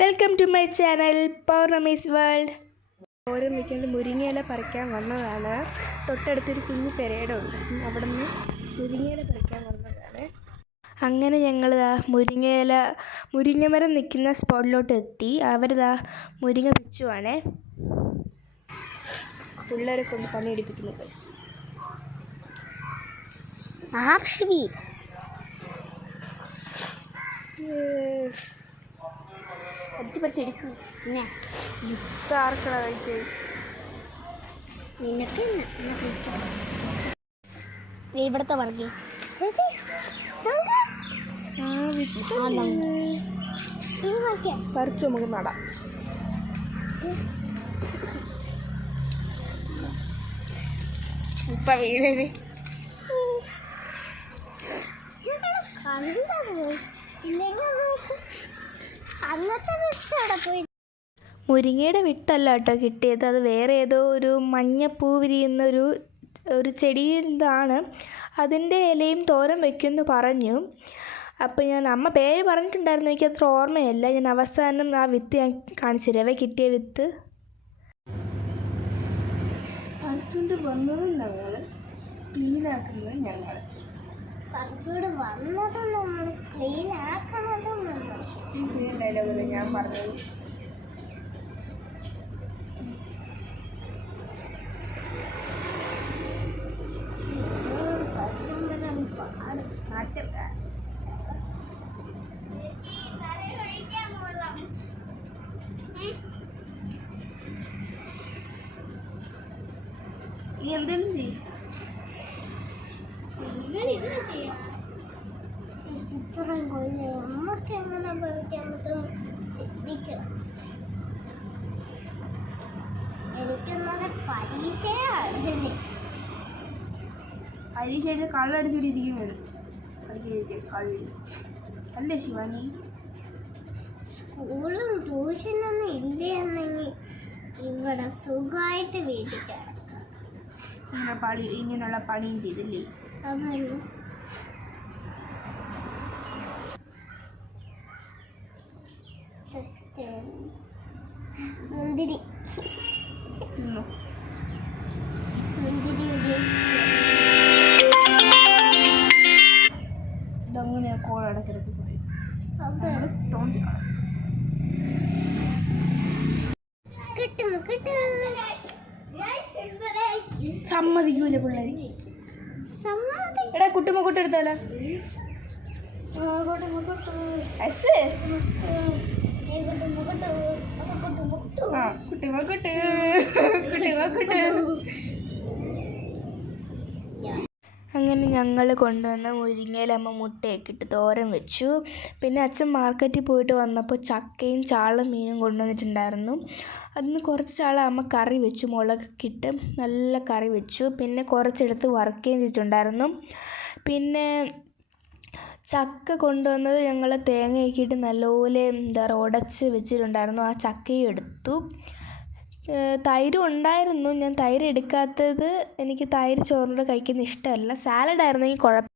Welcome to my channel Pournami's world. ഓരോ weekend മുരിങ്ങയില പറിക്കാൻ വന്നതാണ്. തൊട്ടടുത്തൊരു കുഞ്ഞു പെരേടുണ്ട്, അവിടെ നിന്ന് മുരിങ്ങയില പറിക്കാൻ വന്നതാണ്. അങ്ങനെ ഞങ്ങൾ മുരിങ്ങമരം നിൽക്കുന്ന സ്പോട്ടിലോട്ട് എത്തി. അവരിതാ മുരിങ്ങ പിച്ചുവാണേ. പിള്ളേരെ കൊണ്ട് പണിയെടുപ്പിക്കുന്നു. പറിച്ചെടുക്കും. ഇവിടത്തെ പറഞ്ഞു പറിച്ച് നമുക്ക് നടാം. ഇപ്പൊ വീട് മുരിങ്ങയുടെ വിത്തല്ല കേട്ടോ കിട്ടിയത്, അത് വേറെ ഏതോ ഒരു മഞ്ഞപ്പൂ വിരിയുന്ന ഒരു ചെടിയിലാണ്. അതിൻ്റെ ഇലയും തോരൻ വയ്ക്കുമെന്ന് പറഞ്ഞു. അപ്പോൾ അമ്മ പേര് പറഞ്ഞിട്ടുണ്ടായിരുന്നു, എനിക്ക് അത്ര ഓർമ്മയില്ല. ഞാൻ അവസാനം ആ വിത്ത് ഞാൻ കാണിച്ചു തരാവേ, കിട്ടിയ വിത്ത്. പറിച്ചുകൊണ്ട് വന്നതും ഞങ്ങൾ, ക്ലീനാക്കുന്നതും ഞങ്ങൾ. ഈ സെയിം ഡയലോഗല്ലേ ഞാൻ പറഞ്ഞത്. നീ എന്തെങ്കിലും ചെയ്യും. പരീക്ഷയായിട്ട് കള്ളടിച്ചിട്ട് ഇരിക്കുന്നത് കള്ളി അല്ലേ ശിവാനി? സ്കൂളും ട്യൂഷനൊന്നും ഇല്ലെന്നെങ്കിൽ ഇവിടെ സുഖമായിട്ട് വീട്ടിൽ ഇങ്ങനെയുള്ള പണിയും ചെയ്തില്ലേ? അതല്ല മുന്തിരി ഇതങ്ങനെ കോളടക്കിടക്ക് പോയി തോണ്ടിക്കണം. സമ്മതിക്കൂല പിള്ളേർ. എടാ കുട്ടുമ്മ എടുത്താലോ? അങ്ങനെ ഞങ്ങൾ കൊണ്ടുവന്ന മുരിങ്ങയിൽ അമ്മ മുട്ടയൊക്കെ ഇട്ട് തോരൻ വെച്ചു. പിന്നെ അച്ഛൻ മാർക്കറ്റിൽ പോയിട്ട് വന്നപ്പോൾ ചക്കയും ചാള മീനും കൊണ്ടുവന്നിട്ടുണ്ടായിരുന്നു. അതിന് കുറച്ച് ചാള അമ്മ കറി വെച്ചു, മുളകൊക്കെ ഇട്ട് നല്ല കറി വെച്ചു. പിന്നെ കുറച്ചെടുത്ത് വറുക്കുകയും ചെയ്തിട്ടുണ്ടായിരുന്നു. പിന്നെ ചക്ക കൊണ്ടുവന്നത് ഞങ്ങൾ തേങ്ങയൊക്കെ ഇട്ട് നല്ലപോലെ ഉടച്ച് വെച്ചിട്ടുണ്ടായിരുന്നു. ആ ചക്കയും എടുത്തു. തൈരും ഉണ്ടായിരുന്നു. ഞാൻ തൈര് എടുക്കാത്തത്, എനിക്ക് തൈര് ചോറിനോട് കഴിക്കുന്ന ഇഷ്ടമല്ല. സാലഡായിരുന്നെങ്കിൽ കുഴപ്പം.